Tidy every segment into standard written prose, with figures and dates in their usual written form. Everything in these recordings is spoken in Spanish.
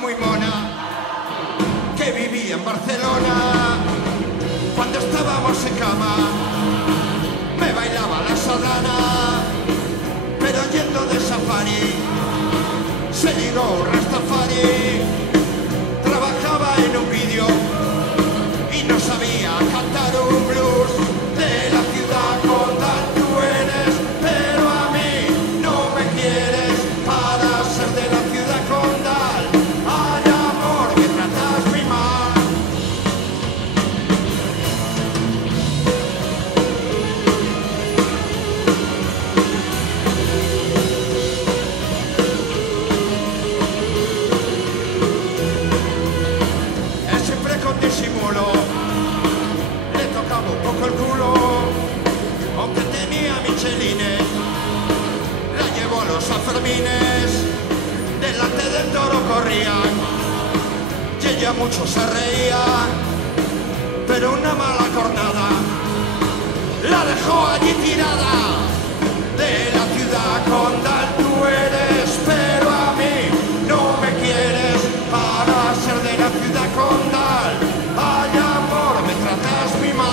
muy mona que vivía en Barcelona. Cuando estábamos en cama me bailaba la sardana, pero yendo de safari se ligó un Rastafari. Trabajaba en un vídeo y no sabía cantar un blues de la ciudad condal. Tú eres, pero a mí no me quieres para ser de la ciudad condal. Ay, amor, me tratas muy mal. Él siempre con disimulo le tocaba un poco el culo, aunque tenía michelines, la llevó a los Sanfermines, delante del toro corrían y ella mucho se reía, pero una mala cornada la dejó allí tirada. De la ciudad condal tú eres, pero a mí no me quieres para ser de la ciudad condal. Ay, amor, me tratas muy mal.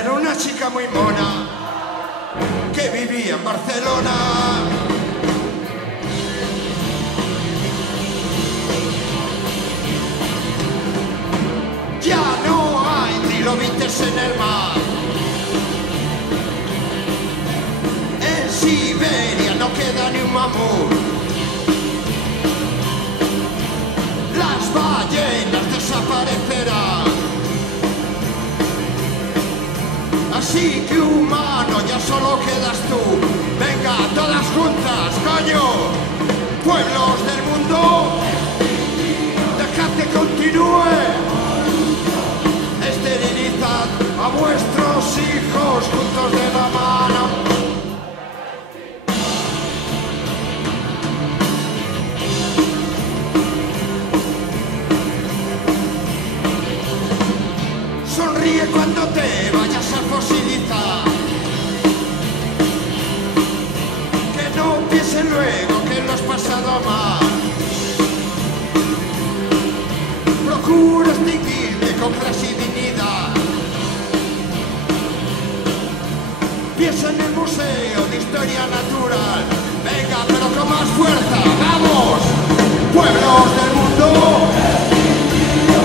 Era una chica muy mona que vivía en Barcelona. Ya no hay trilobites en el mar. En Siberia no queda ni un mamut. Las ballenas desaparecerán. Así que humano, ya solo quedas tú. Venga, todas juntas, coño. Pueblos del mundo, dejad que continúe. Esterilizad a vuestros hijos juntos de la mano. Sonríe cuando te vayas a fosilizar. Que no piensen luego que lo has pasado mal. Procura extinguirte con clase y dignidad. Piensa en el Museo de Historia Natural. Venga, pero con más fuerza, ¡vamos! Pueblos del mundo,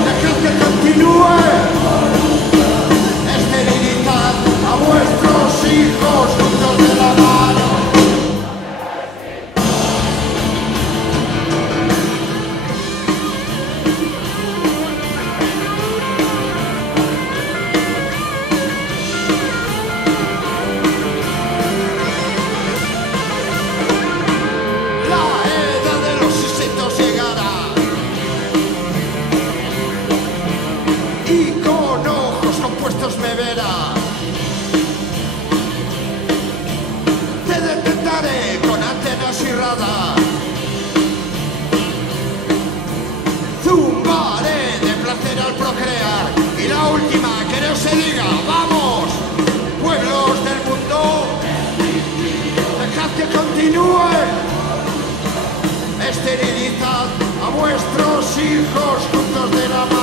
dejad que continúe. Esterilizad a vuestros hijos juntos de la mano. La edad de los 600 llegará y con ojos compuestos me verá. Te detectaré con antenas y radar. Zumbaré de placer al procrear. Y la última, que no se diga, ¡vamos! Pueblos del mundo, dejad que continúe. Esterilizad a vuestros hijos juntos de la mano.